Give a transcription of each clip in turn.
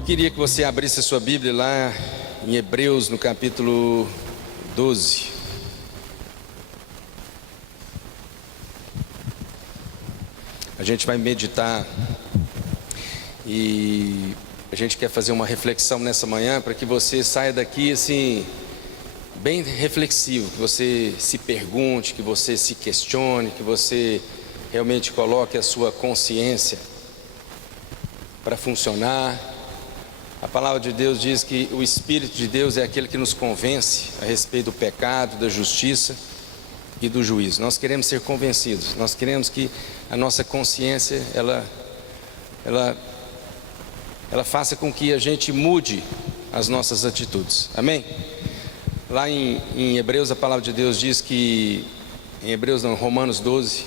Eu queria que você abrisse a sua Bíblia lá em Hebreus, no capítulo 12. A gente vai meditar e a gente quer fazer uma reflexão nessa manhã para que você saia daqui assim, bem reflexivo, que você se pergunte, que você se questione, que você realmente coloque a sua consciência para funcionar. A palavra de Deus diz que o Espírito de Deus é aquele que nos convence a respeito do pecado, da justiça e do juízo. Nós queremos ser convencidos, nós queremos que a nossa consciência, ela faça com que a gente mude as nossas atitudes, amém? Lá em Hebreus, a palavra de Deus diz que, em Hebreus não, Romanos 12,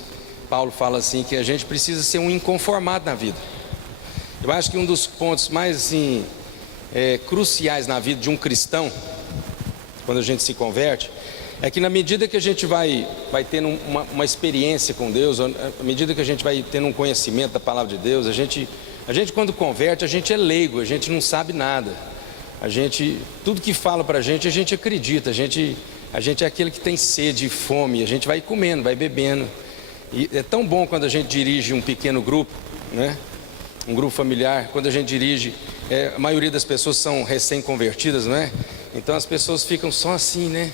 Paulo fala assim, que a gente precisa ser um inconformado na vida. Eu acho que um dos pontos mais assim, cruciais na vida de um cristão, quando a gente se converte, é que na medida que a gente vai tendo uma experiência com Deus, à medida que a gente vai tendo um conhecimento da palavra de Deus, a gente quando converte, a gente é leigo, a gente não sabe nada. Tudo que fala para a gente acredita, a gente é aquele que tem sede e fome, a gente vai comendo, vai bebendo. E é tão bom quando a gente dirige um pequeno grupo, né? Um grupo familiar, quando a gente dirige, a maioria das pessoas são recém-convertidas, não é? Então as pessoas ficam só assim, né?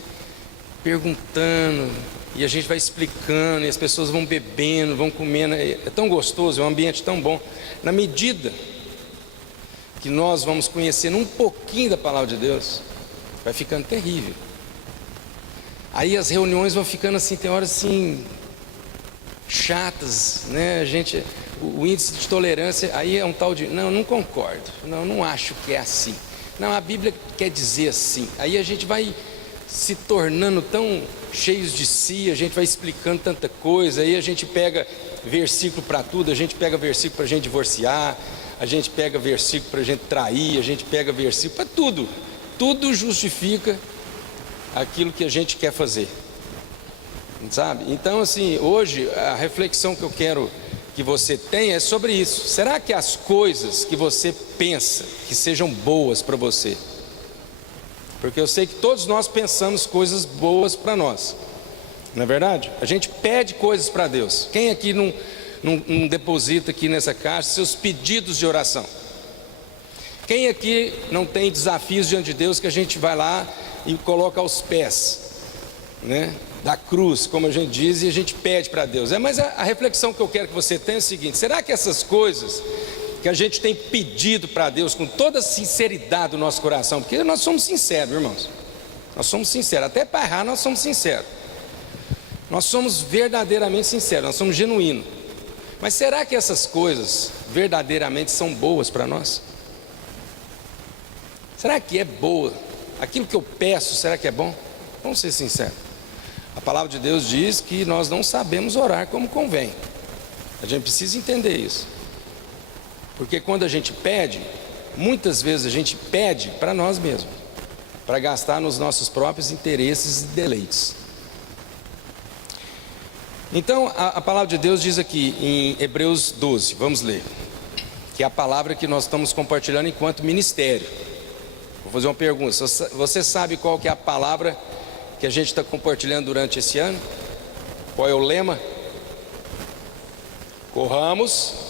Perguntando, e a gente vai explicando, e as pessoas vão bebendo, vão comendo, é tão gostoso, é um ambiente tão bom. Na medida que nós vamos conhecendo um pouquinho da palavra de Deus, vai ficando terrível. Aí as reuniões vão ficando assim, tem horas assim, chatas, né? O índice de tolerância, aí é um tal de, não concordo, não acho que é assim. Não, a Bíblia quer dizer assim. Aí a gente vai se tornando tão cheios de si, a gente vai explicando tanta coisa, aí a gente pega versículo para tudo, a gente pega versículo para a gente divorciar, a gente pega versículo para a gente trair, a gente pega versículo para tudo. Tudo justifica aquilo que a gente quer fazer, sabe? Então assim, hoje a reflexão que eu quero que você tenha é sobre isso. Será que as coisas que você pensa que sejam boas para você? Porque eu sei que todos nós pensamos coisas boas para nós, não é verdade? A gente pede coisas para Deus. Quem aqui não deposita aqui nessa caixa seus pedidos de oração? Quem aqui não tem desafios diante de Deus que a gente vai lá e coloca aos pés, né, da cruz, como a gente diz, e a gente pede para Deus? Mas a reflexão que eu quero que você tenha é o seguinte: será que essas coisas que a gente tem pedido para Deus com toda a sinceridade do nosso coração, porque nós somos sinceros, irmãos, nós somos sinceros, até para errar nós somos sinceros, nós somos verdadeiramente sinceros, nós somos genuínos, mas será que essas coisas verdadeiramente são boas para nós? Será que é boa? Aquilo que eu peço, será que é bom? Vamos ser sinceros. A palavra de Deus diz que nós não sabemos orar como convém. A gente precisa entender isso. Porque quando a gente pede, muitas vezes a gente pede para nós mesmos, para gastar nos nossos próprios interesses e deleites. Então a palavra de Deus diz aqui em Hebreus 12, vamos ler, que é a palavra que nós estamos compartilhando enquanto ministério. Vou fazer uma pergunta: você sabe qual que é a palavra que a gente está compartilhando durante esse ano? Qual é o lema? Corramos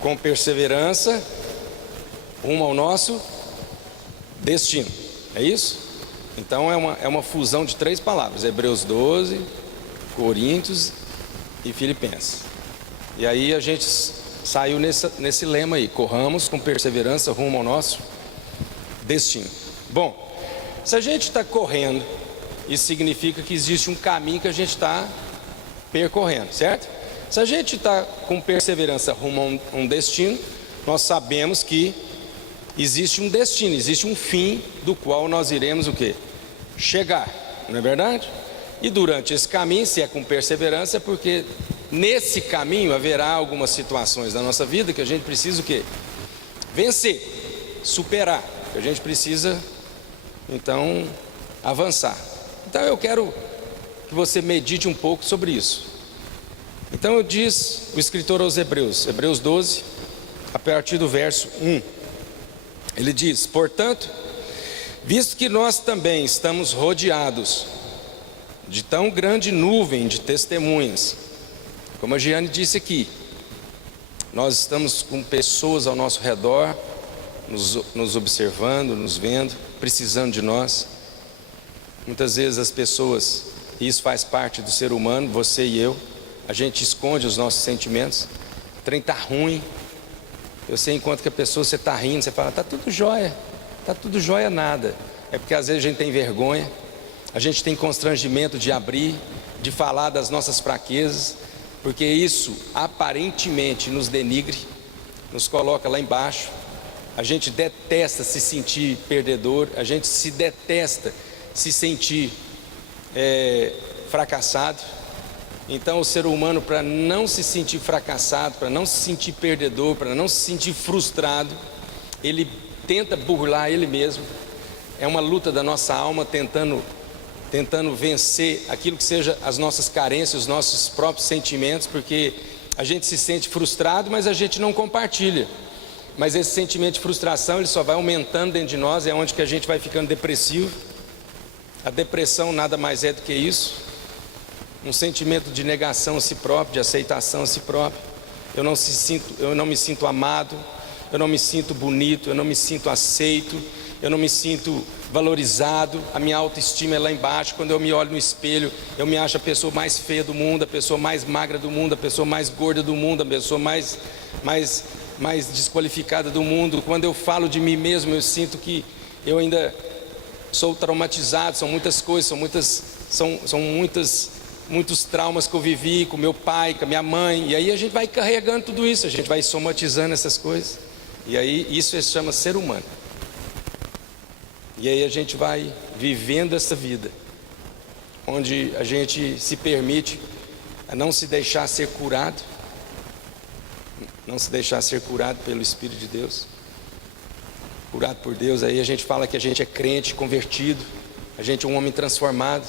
com perseverança rumo ao nosso destino. É isso? Então é uma fusão de três palavras: Hebreus 12, Coríntios e Filipenses. E aí a gente saiu nesse lema aí: corramos com perseverança rumo ao nosso destino. Bom, se a gente está correndo, isso significa que existe um caminho que a gente está percorrendo, certo? Se a gente está com perseverança rumo a um destino, nós sabemos que existe um destino, existe um fim do qual nós iremos o quê? Chegar, não é verdade? E durante esse caminho, se é com perseverança, é porque nesse caminho haverá algumas situações da nossa vida que a gente precisa o quê? Vencer, superar, que a gente precisa então avançar. Então eu quero que você medite um pouco sobre isso. Então diz o escritor aos Hebreus, Hebreus 12, a partir do verso 1. Ele diz: portanto, visto que nós também estamos rodeados de tão grande nuvem de testemunhas, como a Giane disse aqui, nós estamos com pessoas ao nosso redor, nos observando, nos vendo, precisando de nós. Muitas vezes as pessoas, e isso faz parte do ser humano, você e eu, a gente esconde os nossos sentimentos. O trem está ruim, eu sei, enquanto que a pessoa, você está rindo, você fala, está tudo jóia nada. É porque às vezes a gente tem vergonha, a gente tem constrangimento de abrir, de falar das nossas fraquezas, porque isso aparentemente nos denigre, nos coloca lá embaixo. A gente detesta se sentir perdedor, a gente se detesta se sentir fracassado. Então o ser humano, para não se sentir fracassado, para não se sentir perdedor, para não se sentir frustrado, ele tenta burlar ele mesmo. É uma luta da nossa alma tentando vencer aquilo que seja as nossas carências, os nossos próprios sentimentos, porque a gente se sente frustrado, mas a gente não compartilha. Mas esse sentimento de frustração, ele só vai aumentando dentro de nós, é onde que a gente vai ficando depressivo. A depressão nada mais é do que isso, um sentimento de negação a si próprio, de aceitação a si próprio. Eu não me sinto amado, eu não me sinto bonito, eu não me sinto aceito, eu não me sinto valorizado, a minha autoestima é lá embaixo. Quando eu me olho no espelho, eu me acho a pessoa mais feia do mundo, a pessoa mais magra do mundo, a pessoa mais gorda do mundo, a pessoa mais desqualificada do mundo. Quando eu falo de mim mesmo, eu sinto que eu ainda sou traumatizado. São muitas coisas, muitos traumas que eu vivi com meu pai, com a minha mãe. E aí a gente vai carregando tudo isso, a gente vai somatizando essas coisas. E aí isso se chama ser humano. E aí a gente vai vivendo essa vida, onde a gente se permite a não se deixar ser curado, não se deixar ser curado pelo Espírito de Deus, curado por Deus. Aí a gente fala que a gente é crente, convertido, a gente é um homem transformado,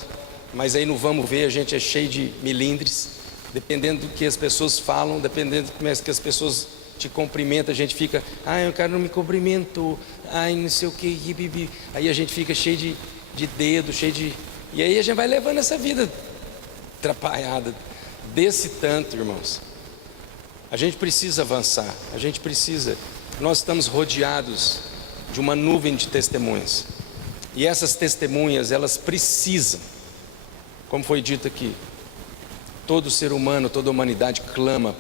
mas aí no vamos ver a gente é cheio de milindres, dependendo do que as pessoas falam, dependendo do que as pessoas te cumprimentam, a gente fica, o cara não me cumprimentou, não sei o que, aí a gente fica cheio de dedo, e aí a gente vai levando essa vida atrapalhada, desse tanto, irmãos. A gente precisa avançar, nós estamos rodeados de uma nuvem de testemunhas, e essas testemunhas, elas precisam, como foi dito aqui, todo ser humano, toda a humanidade clama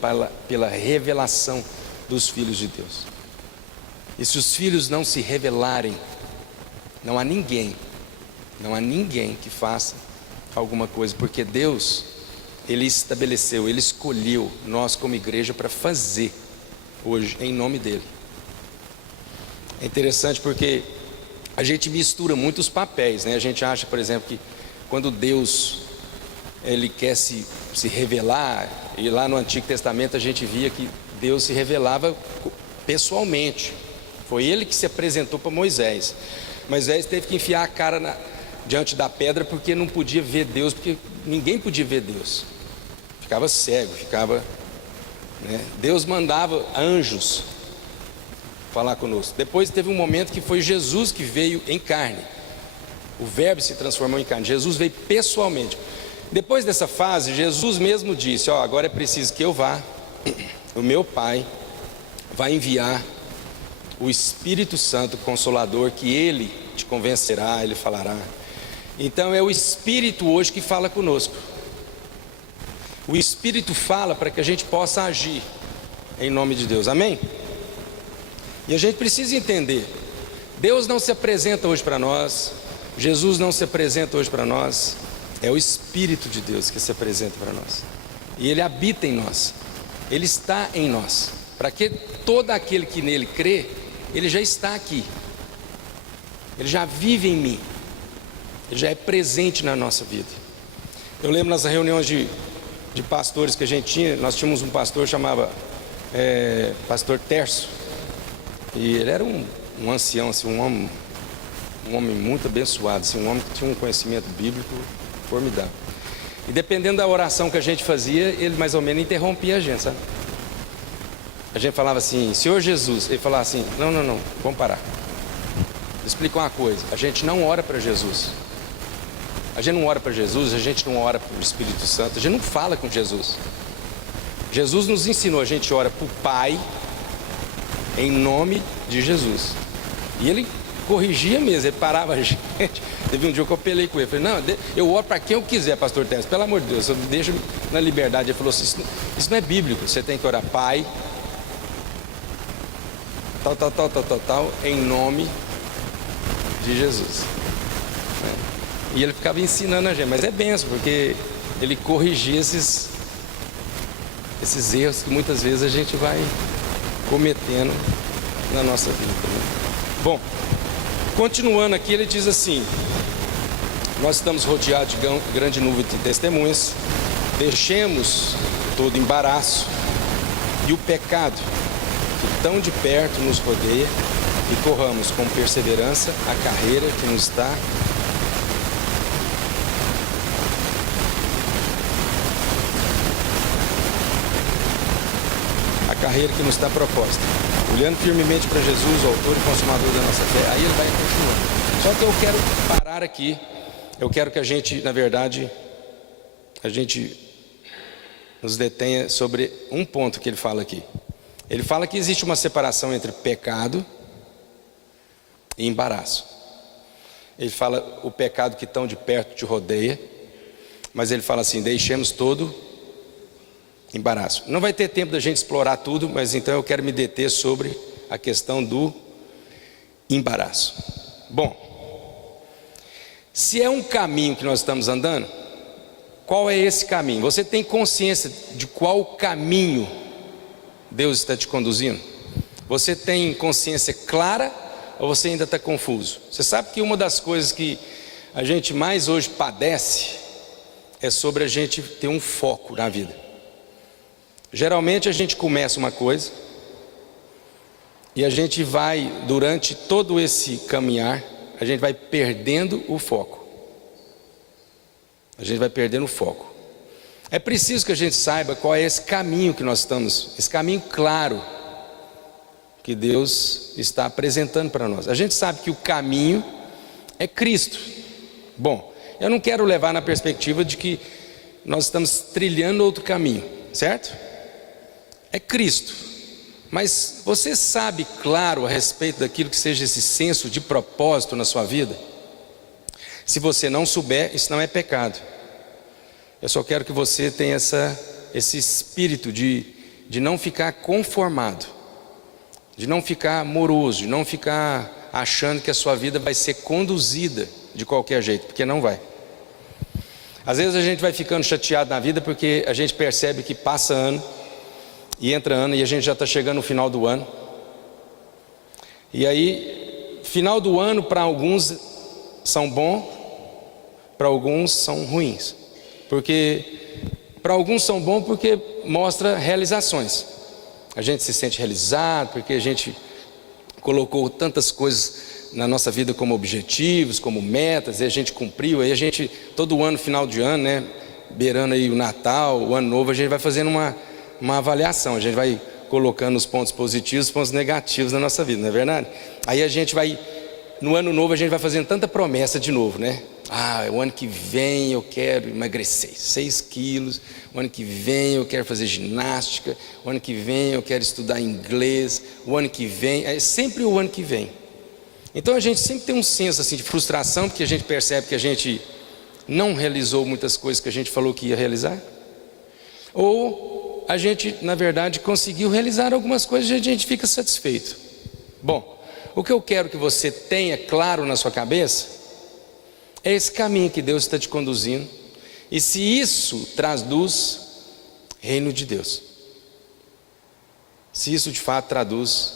pela revelação dos filhos de Deus. E se os filhos não se revelarem, não há ninguém que faça alguma coisa, porque Deus, Ele estabeleceu, Ele escolheu nós como igreja para fazer hoje, em nome dEle. É interessante porque a gente mistura muitos papéis, né? A gente acha, por exemplo, que quando Deus, Ele quer se revelar, e lá no Antigo Testamento a gente via que Deus se revelava pessoalmente. Foi Ele que se apresentou para Moisés. Moisés teve que enfiar a cara diante da pedra, porque não podia ver Deus, porque ninguém podia ver Deus. Ficava cego, Deus mandava anjos falar conosco. Depois teve um momento que foi Jesus que veio em carne. O Verbo se transformou em carne. Jesus veio pessoalmente. Depois dessa fase, Jesus mesmo disse, agora é preciso que eu vá, o meu Pai vai enviar o Espírito Santo Consolador, que Ele te convencerá, Ele falará. Então é o Espírito hoje que fala conosco. O Espírito fala para que a gente possa agir em nome de Deus, amém? E a gente precisa entender, Deus não se apresenta hoje para nós, Jesus não se apresenta hoje para nós, é o Espírito de Deus que se apresenta para nós, e Ele habita em nós, Ele está em nós, para que todo aquele que nele crê, Ele já está aqui, Ele já vive em mim, Ele já é presente na nossa vida. Eu lembro nas reuniões de pastores que a gente tinha, nós tínhamos um pastor chamava pastor Terço, e ele era um ancião, assim, um homem muito abençoado, assim, um homem que tinha um conhecimento bíblico formidável. E dependendo da oração que a gente fazia, ele mais ou menos interrompia a gente, sabe? A gente falava assim, Senhor Jesus, ele falava assim, não, vamos parar. explicar uma coisa: a gente não ora para Jesus. A gente não ora para Jesus, a gente não ora para o Espírito Santo, a gente não fala com Jesus. Jesus nos ensinou, a gente ora para o Pai, em nome de Jesus. E ele corrigia mesmo, ele parava a gente. Teve um dia que eu apelei com ele, falei: não, eu oro para quem eu quiser, pastor Tércio, pelo amor de Deus, deixa na liberdade. Ele falou assim: isso não é bíblico, você tem que orar Pai, tal, em nome de Jesus. E ele ficava ensinando a gente, mas é benção, porque ele corrigia esses erros que muitas vezes a gente vai cometendo na nossa vida. Bom, continuando aqui, ele diz assim: nós estamos rodeados de grande nuvem de testemunhas, deixemos todo embaraço e o pecado que tão de perto nos rodeia e corramos com perseverança a carreira que nos está proposta, olhando firmemente para Jesus, o autor e consumador da nossa fé. Aí ele vai continuando. Só que eu quero parar aqui. Eu quero que a gente, na verdade, a gente nos detenha sobre um ponto que ele fala aqui. Ele fala que existe uma separação entre pecado e embaraço. Ele fala o pecado que tão de perto te rodeia, mas ele fala assim: deixemos todo embaraço. Não vai ter tempo da gente explorar tudo, mas então eu quero me deter sobre a questão do embaraço. Bom, se é um caminho que nós estamos andando, qual é esse caminho? Você tem consciência de qual caminho Deus está te conduzindo? Você tem consciência clara ou você ainda está confuso? Você sabe que uma das coisas que a gente mais hoje padece é sobre a gente ter um foco na vida. Geralmente a gente começa uma coisa e a gente vai, durante todo esse caminhar, a gente vai perdendo o foco. A gente vai perdendo o foco. É preciso que a gente saiba qual é esse caminho que nós estamos, esse caminho claro que Deus está apresentando para nós. A gente sabe que o caminho é Cristo. Bom, eu não quero levar na perspectiva de que nós estamos trilhando outro caminho, certo? É Cristo. Mas você sabe, claro, a respeito daquilo que seja esse senso de propósito na sua vida? Se você não souber, isso não é pecado. Eu só quero que você tenha esse espírito de não ficar conformado, de não ficar moroso, de não ficar achando que a sua vida vai ser conduzida de qualquer jeito, porque não vai. Às vezes a gente vai ficando chateado na vida porque a gente percebe que passa ano e entra ano e a gente já está chegando no final do ano. E aí, final do ano para alguns são bons, para alguns são ruins. Porque para alguns são bons porque mostra realizações. A gente se sente realizado porque a gente colocou tantas coisas na nossa vida como objetivos, como metas, e a gente cumpriu. Aí a gente, todo ano, final de ano, né, beirando aí o Natal, o Ano Novo, a gente vai fazendo uma avaliação. A gente vai colocando os pontos positivos, os pontos negativos na nossa vida, não é verdade? Aí a gente vai, no Ano Novo, a gente vai fazendo tanta promessa de novo, né? O ano que vem eu quero emagrecer 6 quilos, o ano que vem eu quero fazer ginástica, o ano que vem eu quero estudar inglês, o ano que vem, é sempre o ano que vem. Então a gente sempre tem um senso assim de frustração, porque a gente percebe que a gente não realizou muitas coisas que a gente falou que ia realizar, ou a gente, na verdade, conseguiu realizar algumas coisas e a gente fica satisfeito. Bom, o que eu quero que você tenha claro na sua cabeça é esse caminho que Deus está te conduzindo, e se isso traduz reino de Deus, se isso de fato traduz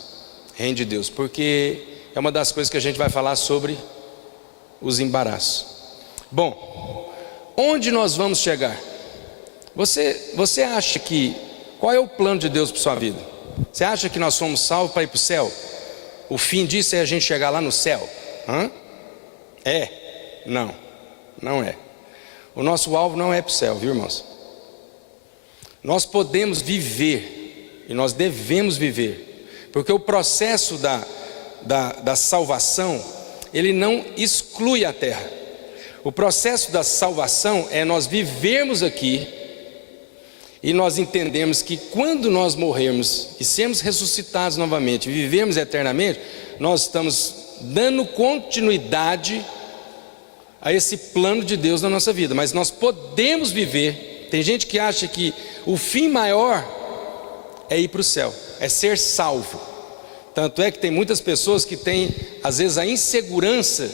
reino de Deus, porque é uma das coisas que a gente vai falar sobre os embaraços. Bom, onde nós vamos chegar? Você acha que, qual é o plano de Deus para a sua vida? Você acha que nós somos salvos para ir para o céu? O fim disso é a gente chegar lá no céu? Não, não é. O nosso alvo não é para o céu, viu, irmãos? Nós podemos viver, e nós devemos viver, porque o processo da salvação ele não exclui a terra. O processo da salvação é nós vivermos aqui e nós entendemos que quando nós morrermos e sermos ressuscitados novamente, e vivermos eternamente, nós estamos dando continuidade a esse plano de Deus na nossa vida. Mas nós podemos viver. Tem gente que acha que o fim maior é ir para o céu, é ser salvo. Tanto é que tem muitas pessoas que têm, às vezes, a insegurança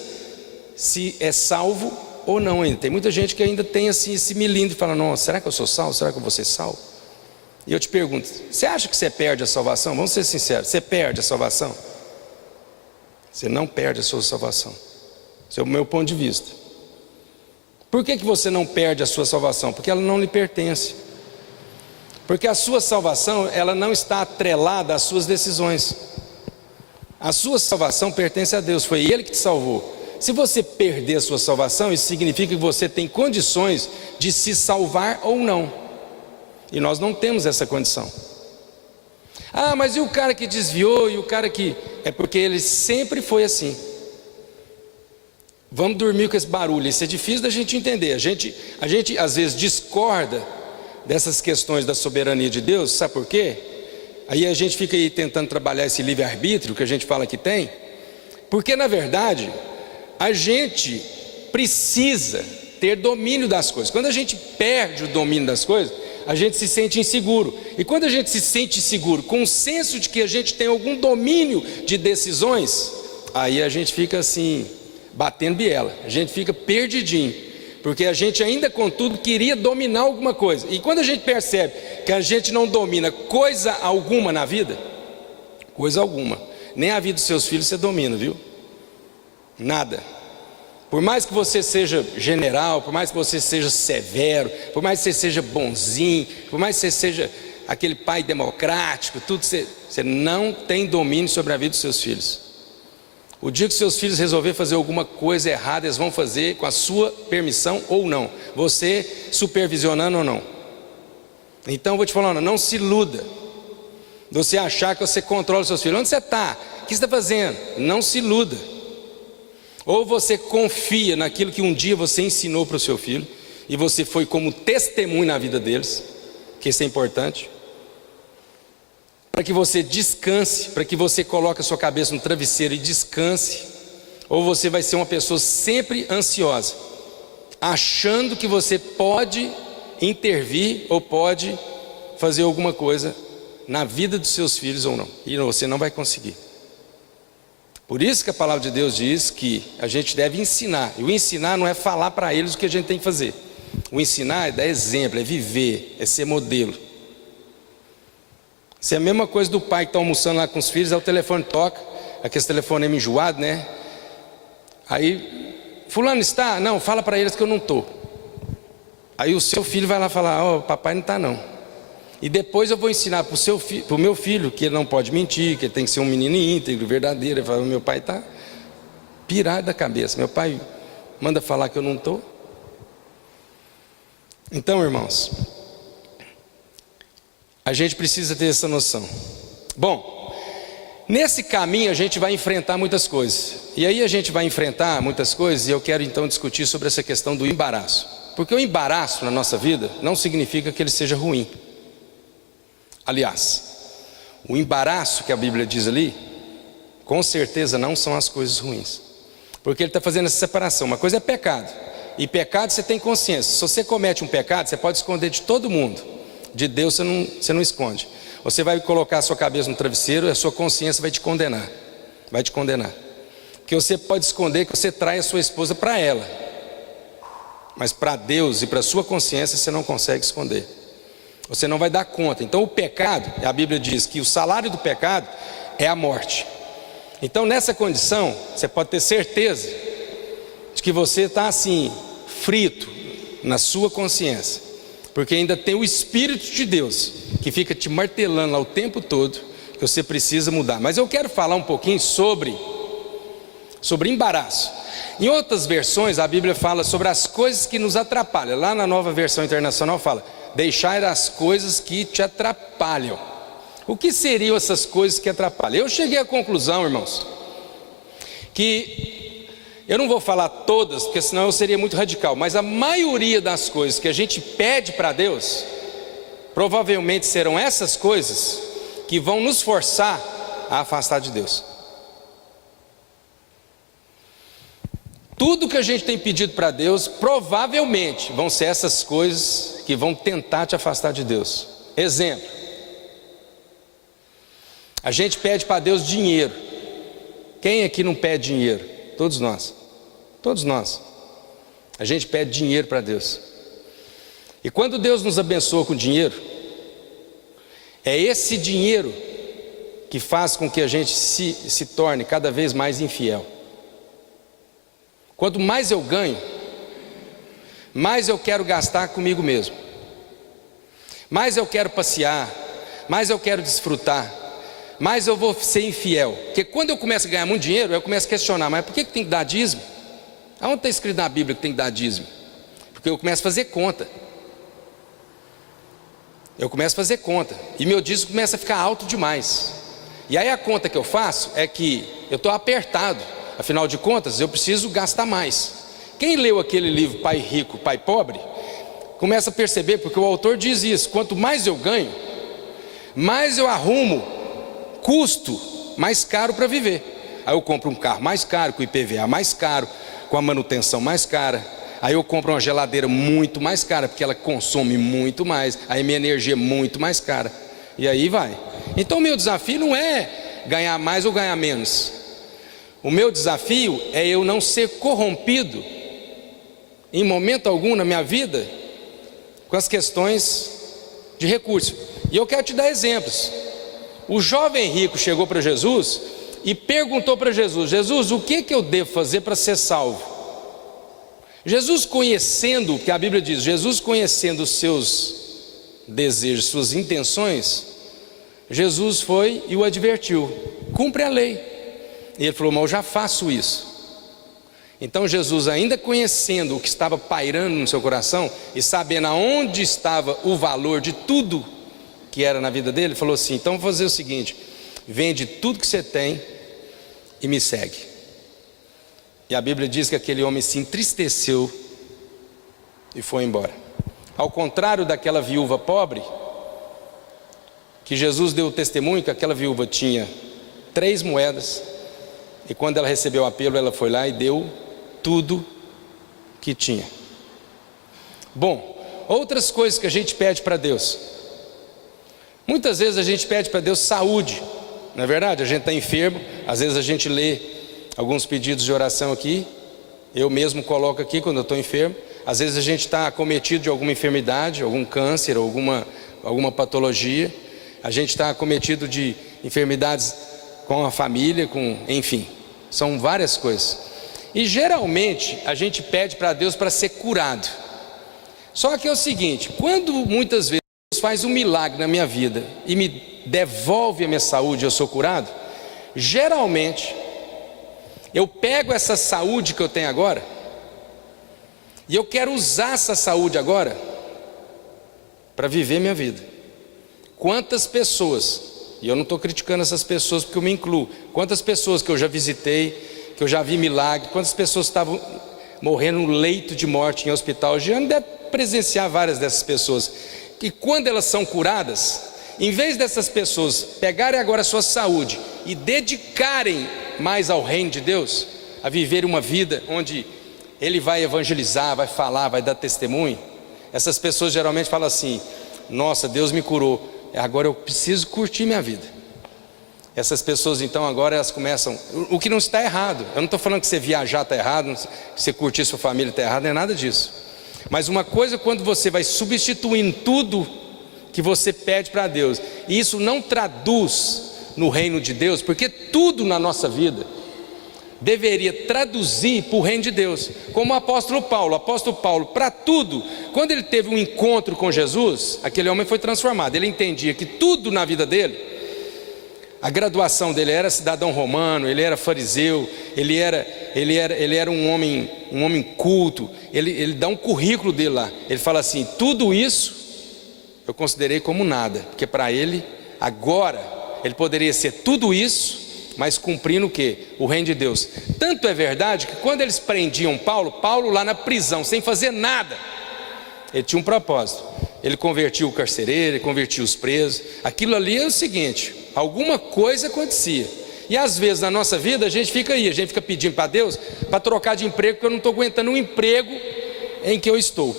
se é salvo ou não ainda. Tem muita gente que ainda tem assim, esse milindre e fala: nossa, será que eu sou salvo? Será que eu vou ser salvo? E eu te pergunto, você acha que você perde a salvação? Vamos ser sinceros, você perde a salvação? Você não perde a sua salvação. Esse é o meu ponto de vista. Por que você não perde a sua salvação? Porque ela não lhe pertence. Porque a sua salvação, ela não está atrelada às suas decisões. A sua salvação pertence a Deus, foi Ele que te salvou. Se você perder a sua salvação, isso significa que você tem condições de se salvar ou não. E nós não temos essa condição. Ah, mas e o cara que desviou, e o cara que... É porque ele sempre foi assim. Vamos dormir com esse barulho, isso é difícil da gente entender. A gente às vezes discorda dessas questões da soberania de Deus, sabe por quê? Aí a gente fica aí tentando trabalhar esse livre-arbítrio que a gente fala que tem, porque na verdade a gente precisa ter domínio das coisas. Quando a gente perde o domínio das coisas, a gente se sente inseguro. E quando a gente se sente inseguro, com o senso de que a gente tem algum domínio de decisões, aí a gente fica assim, batendo biela, a gente fica perdidinho, porque a gente ainda contudo queria dominar alguma coisa. E quando a gente percebe que a gente não domina coisa alguma na vida, coisa alguma, nem a vida dos seus filhos você domina, viu? Nada. Por mais que você seja general, por mais que você seja severo, por mais que você seja bonzinho, por mais que você seja aquele pai democrático, tudo, você não tem domínio sobre a vida dos seus filhos. O dia que seus filhos resolverem fazer alguma coisa errada, eles vão fazer com a sua permissão ou não, você supervisionando ou não. Então eu vou te falar, não se iluda, você achar que você controla os seus filhos. Onde você está? O que você está fazendo? Não se iluda. Ou você confia naquilo que um dia você ensinou para o seu filho, e você foi como testemunho na vida deles, que isso é importante, para que você descanse, para que você coloque a sua cabeça no travesseiro e descanse. Ou você vai ser uma pessoa sempre ansiosa, achando que você pode intervir ou pode fazer alguma coisa na vida dos seus filhos ou não, e você não vai conseguir. Por isso que a palavra de Deus diz que a gente deve ensinar. E o ensinar não é falar para eles o que a gente tem que fazer. O ensinar é dar exemplo, é viver, é ser modelo. Isso é a mesma coisa do pai que está almoçando lá com os filhos, aí o telefone toca, aquele telefone é enjoado, né? Aí, fulano está? Não, fala para eles que eu não estou. Aí o seu filho vai lá falar: ó, papai não está não. E depois eu vou ensinar para o meu filho que ele não pode mentir, que ele tem que ser um menino íntegro, verdadeiro. Ele fala: meu pai está pirado da cabeça, meu pai manda falar que eu não estou. Então, irmãos, a gente precisa ter essa noção. Bom, nesse caminho a gente vai enfrentar muitas coisas. E aí a gente vai enfrentar muitas coisas, e eu quero então discutir sobre essa questão do embaraço. Porque o embaraço na nossa vida não significa que ele seja ruim. Aliás, o embaraço que a Bíblia diz ali, com certeza não são as coisas ruins. Porque ele está fazendo essa separação. Uma coisa é pecado, e pecado você tem consciência. Se você comete um pecado, você pode esconder de todo mundo. De Deus você não esconde. Você vai colocar a sua cabeça no travesseiro e a sua consciência vai te condenar. Vai te condenar. Porque você pode esconder que você trai a sua esposa para ela, mas para Deus e para a sua consciência você não consegue esconder. Você não vai dar conta. Então o pecado, a Bíblia diz que o salário do pecado é a morte. Então nessa condição, você pode ter certeza de que você está assim, frito na sua consciência, porque ainda tem o Espírito de Deus que fica te martelando lá o tempo todo, que você precisa mudar. Mas eu quero falar um pouquinho sobre embaraço. Em outras versões a Bíblia fala sobre as coisas que nos atrapalham. Lá na Nova Versão Internacional fala: deixar as coisas que te atrapalham. O que seriam essas coisas que atrapalham? Eu cheguei à conclusão, irmãos, que Eu não vou falar todas, porque senão eu seria muito radical, mas a maioria das coisas que a gente pede para Deus, provavelmente serão essas coisas que vão nos forçar a afastar de Deus. Tudo que a gente tem pedido para Deus, provavelmente vão ser essas coisas que vão tentar te afastar de Deus. Exemplo: a gente pede para Deus dinheiro. Quem aqui não pede dinheiro? Todos nós. Todos nós. A gente pede dinheiro para Deus. E quando Deus nos abençoa com dinheiro, é esse dinheiro que faz com que a gente se torne cada vez mais infiel. Quanto mais eu ganho, mais eu quero gastar comigo mesmo, mais eu quero passear, mais eu quero desfrutar, mais eu vou ser infiel. Porque quando eu começo a ganhar muito dinheiro, eu começo a questionar: mas por que tem que dar dízimo? Aonde está escrito na Bíblia que tem que dar dízimo? Porque eu começo a fazer conta. Eu começo a fazer conta, e meu dízimo começa a ficar alto demais. E aí a conta que eu faço é que eu estou apertado. Afinal de contas, eu preciso gastar mais. Quem leu aquele livro Pai Rico, Pai Pobre, começa a perceber, porque o autor diz isso: quanto mais eu ganho, mais eu arrumo custo mais caro para viver. Aí eu compro um carro mais caro, com o IPVA mais caro, com a manutenção mais cara. Aí eu compro uma geladeira muito mais cara, porque ela consome muito mais. Aí minha energia é muito mais cara. E aí vai. Então o meu desafio não é ganhar mais ou ganhar menos. O meu desafio é eu não ser corrompido em momento algum na minha vida com as questões de recursos. E eu quero te dar exemplos. O jovem rico chegou para Jesus e perguntou para Jesus: Jesus, o que eu devo fazer para ser salvo? Jesus, conhecendo, que a Bíblia diz, Jesus conhecendo os seus desejos, suas intenções, Jesus foi e o advertiu: cumpre a lei. E ele falou: mas eu já faço isso. Então Jesus, ainda conhecendo o que estava pairando no seu coração e sabendo aonde estava o valor de tudo que era na vida dele, falou assim: então vou fazer o seguinte, vende tudo que você tem e me segue. E a Bíblia diz que aquele homem se entristeceu e foi embora. Ao contrário daquela viúva pobre, que Jesus deu o testemunho que aquela viúva tinha 3 moedas, e quando ela recebeu o apelo, ela foi lá e deu tudo que tinha. Bom, outras coisas que a gente pede para Deus. Muitas vezes a gente pede para Deus saúde, não é verdade? A gente está enfermo, às vezes a gente lê alguns pedidos de oração aqui, eu mesmo coloco aqui quando eu estou enfermo. Às vezes a gente está acometido de alguma enfermidade, algum câncer, alguma patologia. A gente está acometido de enfermidades com a família, enfim, são várias coisas. E geralmente a gente pede para Deus para ser curado. Só que é o seguinte: quando muitas vezes Deus faz um milagre na minha vida e me devolve a minha saúde e eu sou curado, geralmente eu pego essa saúde que eu tenho agora e eu quero usar essa saúde agora para viver minha vida. Quantas pessoas, e eu não estou criticando essas pessoas porque eu me incluo, quantas pessoas que eu já visitei, que eu já vi milagre, quantas pessoas estavam morrendo no leito de morte em hospital, já deve presenciar várias dessas pessoas, que quando elas são curadas, em vez dessas pessoas pegarem agora a sua saúde e dedicarem mais ao reino de Deus, a viver uma vida onde Ele vai evangelizar, vai falar, vai dar testemunho, essas pessoas geralmente falam assim: nossa, Deus me curou, agora eu preciso curtir minha vida. Essas pessoas então agora elas começam, o que não está errado, eu não estou falando que você viajar está errado, que você curtir sua família está errado, não é nada disso. Mas uma coisa é quando você vai substituindo tudo que você pede para Deus, e isso não traduz no reino de Deus, porque tudo na nossa vida deveria traduzir para o reino de Deus, como o apóstolo Paulo, para tudo, quando ele teve um encontro com Jesus, aquele homem foi transformado. Ele entendia que tudo na vida dele, a graduação dele era cidadão romano, ele era fariseu, ele era um homem culto, ele dá um currículo dele lá, ele fala assim: tudo isso eu considerei como nada, porque para ele, agora, ele poderia ser tudo isso mas cumprindo o quê? O reino de Deus. Tanto é verdade que quando eles prendiam Paulo lá na prisão, sem fazer nada, ele tinha um propósito. Ele convertia o carcereiro, ele convertia os presos. Aquilo ali é o seguinte: alguma coisa acontecia. E às vezes na nossa vida a gente fica pedindo para Deus para trocar de emprego, porque eu não estou aguentando o emprego em que eu estou.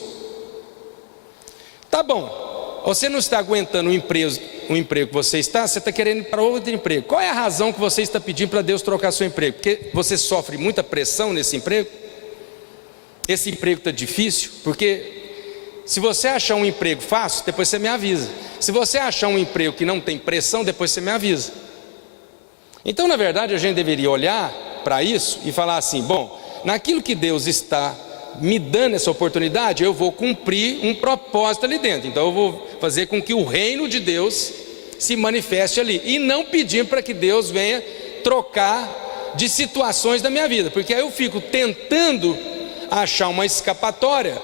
Tá bom, você não está aguentando o emprego que você está querendo ir para outro emprego. Qual é a razão que você está pedindo para Deus trocar seu emprego? Porque você sofre muita pressão nesse emprego? Esse emprego está difícil? Porque se você achar um emprego fácil, depois você me avisa. Se você achar um emprego que não tem pressão, depois você me avisa. Então, na verdade, a gente deveria olhar para isso e falar assim: bom, naquilo que Deus está me dando essa oportunidade, eu vou cumprir um propósito ali dentro. Então eu vou fazer com que o reino de Deus se manifeste ali, e não pedir para que Deus venha trocar de situações da minha vida, porque aí eu fico tentando achar uma escapatória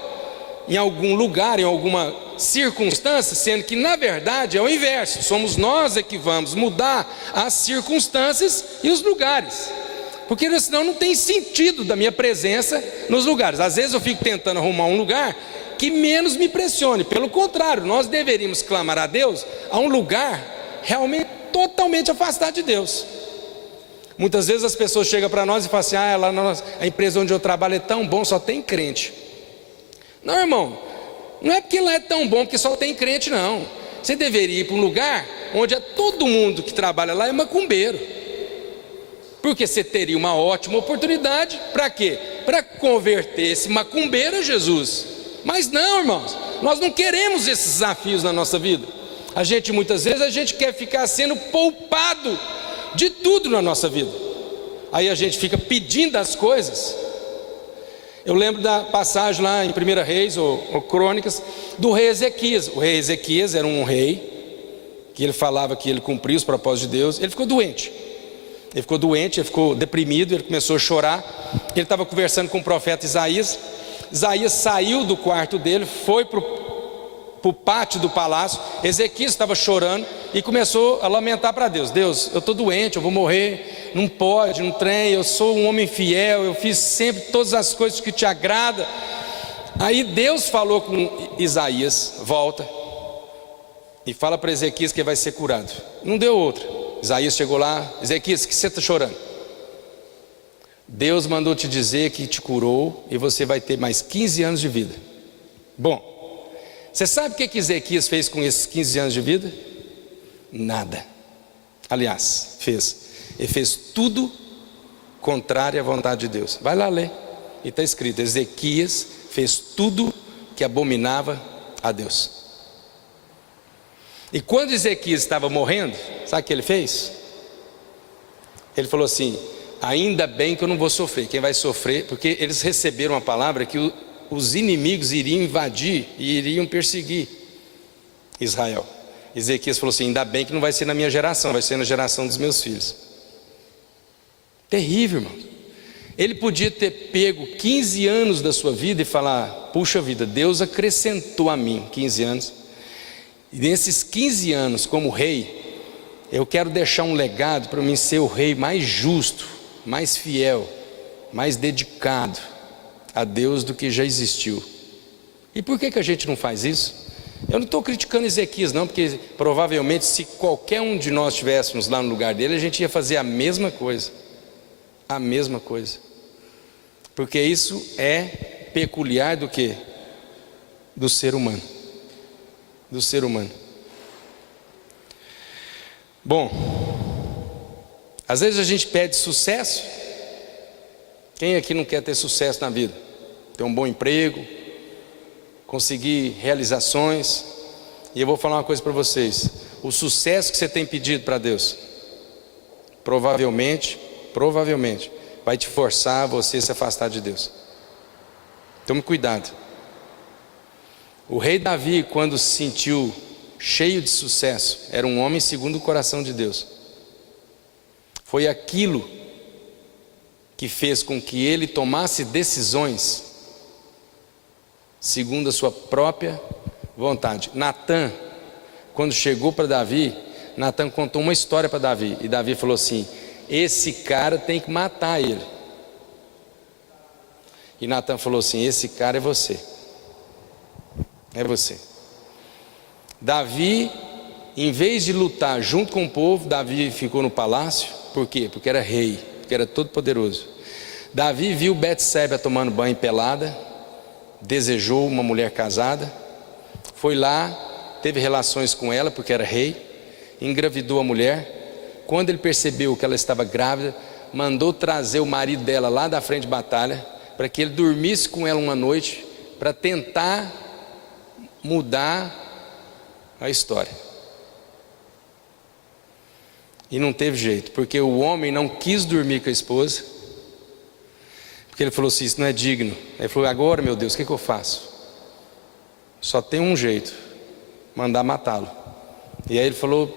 em algum lugar, em alguma circunstância, sendo que na verdade é o inverso. Somos nós que vamos mudar as circunstâncias e os lugares, porque senão não tem sentido da minha presença nos lugares. Às vezes eu fico tentando arrumar um lugar que menos me pressione. Pelo contrário, nós deveríamos clamar a Deus a um lugar realmente totalmente afastado de Deus. Muitas vezes as pessoas chegam para nós e falam assim: lá a empresa onde eu trabalho é tão bom, só tem crente. Não, irmão, não é porque lá é tão bom porque só tem crente, não. Você deveria ir para um lugar onde todo mundo que trabalha lá é macumbeiro, porque você teria uma ótima oportunidade. Para quê? Para converter esse macumbeiro a Jesus. Mas não, irmãos, nós não queremos esses desafios na nossa vida. Muitas vezes a gente quer ficar sendo poupado de tudo na nossa vida. Aí a gente fica pedindo as coisas. Eu lembro da passagem lá em 1 Reis ou Crônicas do rei Ezequias. O rei Ezequias era um rei que ele falava que ele cumpria os propósitos de Deus. Ele ficou doente, ele ficou deprimido, ele começou a chorar. Ele estava conversando com o profeta Isaías. Isaías saiu do quarto dele, foi para o pátio do palácio. Ezequias estava chorando e começou a lamentar para Deus: Deus, eu estou doente, eu vou morrer, não pode, não tem, eu sou um homem fiel, eu fiz sempre todas as coisas que te agradam. Aí Deus falou com Isaías: volta e fala para Ezequias que ele vai ser curado. Não deu outra. Isaías chegou lá: Ezequias, que você está chorando? Deus mandou te dizer que te curou e você vai ter mais 15 anos de vida. Bom, você sabe o que Ezequias fez com esses 15 anos de vida? Nada. Aliás, ele fez tudo contrário à vontade de Deus. Vai lá ler, e está escrito: Ezequias fez tudo que abominava a Deus. E quando Ezequias estava morrendo, sabe o que ele fez? Ele falou assim: ainda bem que eu não vou sofrer. Quem vai sofrer, porque eles receberam a palavra que os inimigos iriam invadir e iriam perseguir Israel. Ezequias falou assim: ainda bem que não vai ser na minha geração, vai ser na geração dos meus filhos. Terrível, irmão. Ele podia ter pego 15 anos da sua vida e falar: puxa vida, Deus acrescentou a mim 15 anos. E nesses 15 anos como rei, eu quero deixar um legado para mim ser o rei mais justo, mais fiel, mais dedicado a Deus do que já existiu. E por que a gente não faz isso? Eu não estou criticando Ezequias não, porque provavelmente se qualquer um de nós estivéssemos lá no lugar dele, a gente ia fazer a mesma coisa. A mesma coisa. Porque isso é peculiar do quê? Do ser humano. Do ser humano. Bom, às vezes a gente pede sucesso. Quem aqui não quer ter sucesso na vida? Ter um bom emprego, conseguir realizações. E eu vou falar uma coisa para vocês: o sucesso que você tem pedido para Deus, provavelmente vai te forçar a você se afastar de Deus. Tome cuidado. O rei Davi, quando se sentiu cheio de sucesso, era um homem segundo o coração de Deus. Foi aquilo que fez com que ele tomasse decisões segundo a sua própria vontade. Natã, quando chegou para Davi, Natã contou uma história para Davi, e Davi falou assim: esse cara tem que matar ele. E Natan falou assim: esse cara é você. É você. Davi, em vez de lutar junto com o povo, Davi ficou no palácio. Por quê? Porque era rei, porque era todo poderoso. Davi viu Betseba tomando banho pelada, desejou uma mulher casada, foi lá, teve relações com ela porque era rei, engravidou a mulher. Quando ele percebeu que ela estava grávida, mandou trazer o marido dela lá da frente de batalha, para que ele dormisse com ela uma noite, para tentar mudar a história. E não teve jeito, porque o homem não quis dormir com a esposa, porque ele falou assim: isso não é digno. Ele falou: agora, meu Deus, o que eu faço? Só tem um jeito: mandar matá-lo. E aí ele falou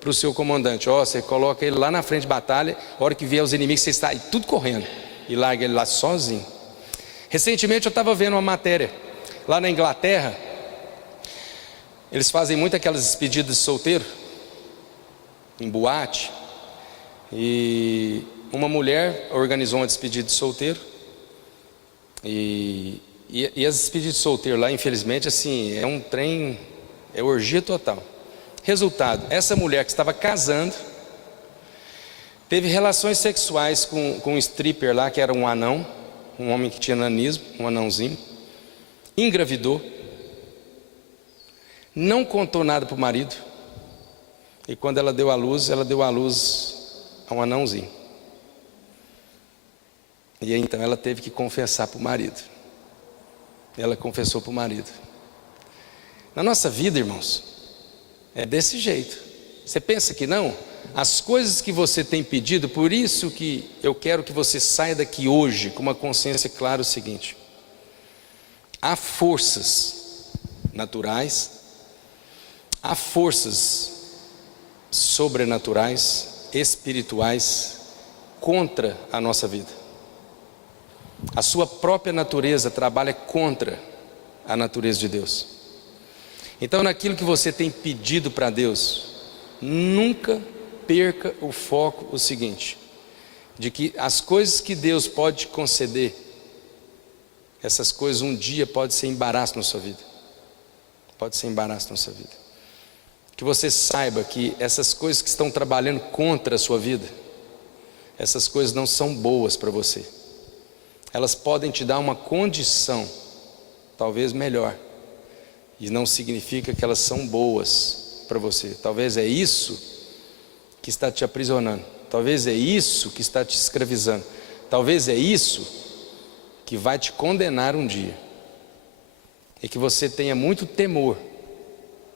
para o seu comandante: ó, você coloca ele lá na frente de batalha, a hora que vier os inimigos, você sai tudo correndo, e larga ele lá sozinho. Recentemente eu estava vendo uma matéria, lá na Inglaterra, eles fazem muito aquelas despedidas de solteiro, em boate, e uma mulher organizou uma despedida de solteiro, e as despedidas de solteiro lá, infelizmente, assim, é um trem, é orgia total. Resultado: essa mulher que estava casando, teve relações sexuais com um stripper lá, que era um anão, um homem que tinha nanismo, um anãozinho, engravidou, não contou nada para o marido, e quando ela deu à luz a um anãozinho. E aí, então ela teve que confessar para o marido. Ela confessou para o marido. Na nossa vida, irmãos, é desse jeito. Você pensa que não? As coisas que você tem pedido, por isso que eu quero que você saia daqui hoje com uma consciência clara: o seguinte: há forças naturais, há forças sobrenaturais, espirituais, contra a nossa vida. A sua própria natureza trabalha contra a natureza de Deus. Então, naquilo que você tem pedido para Deus, nunca perca o foco, o seguinte: de que as coisas que Deus pode te conceder, essas coisas um dia podem ser embaraço na sua vida. Pode ser embaraço na sua vida. Que você saiba que essas coisas que estão trabalhando contra a sua vida, essas coisas não são boas para você. Elas podem te dar uma condição, talvez melhor, e não significa que elas são boas para você. Talvez é isso que está te aprisionando, talvez é isso que está te escravizando, talvez é isso que vai te condenar um dia, e que você tenha muito temor.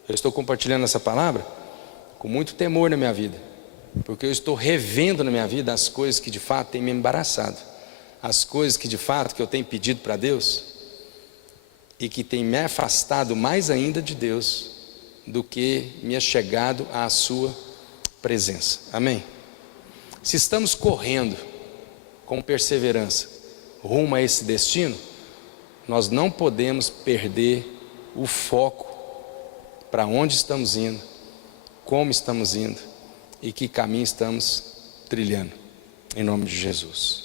Eu estou compartilhando essa palavra com muito temor na minha vida, porque eu estou revendo na minha vida as coisas que de fato têm me embaraçado, as coisas que de fato que eu tenho pedido para Deus, e que tem me afastado mais ainda de Deus do que me achegado à sua presença. Amém? Se estamos correndo com perseverança rumo a esse destino, nós não podemos perder o foco para onde estamos indo, como estamos indo e que caminho estamos trilhando, em nome de Jesus.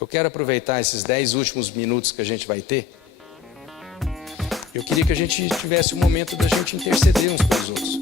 Eu quero aproveitar esses 10 últimos minutos que a gente vai ter. Eu queria que a gente tivesse um momento da gente interceder uns para os outros.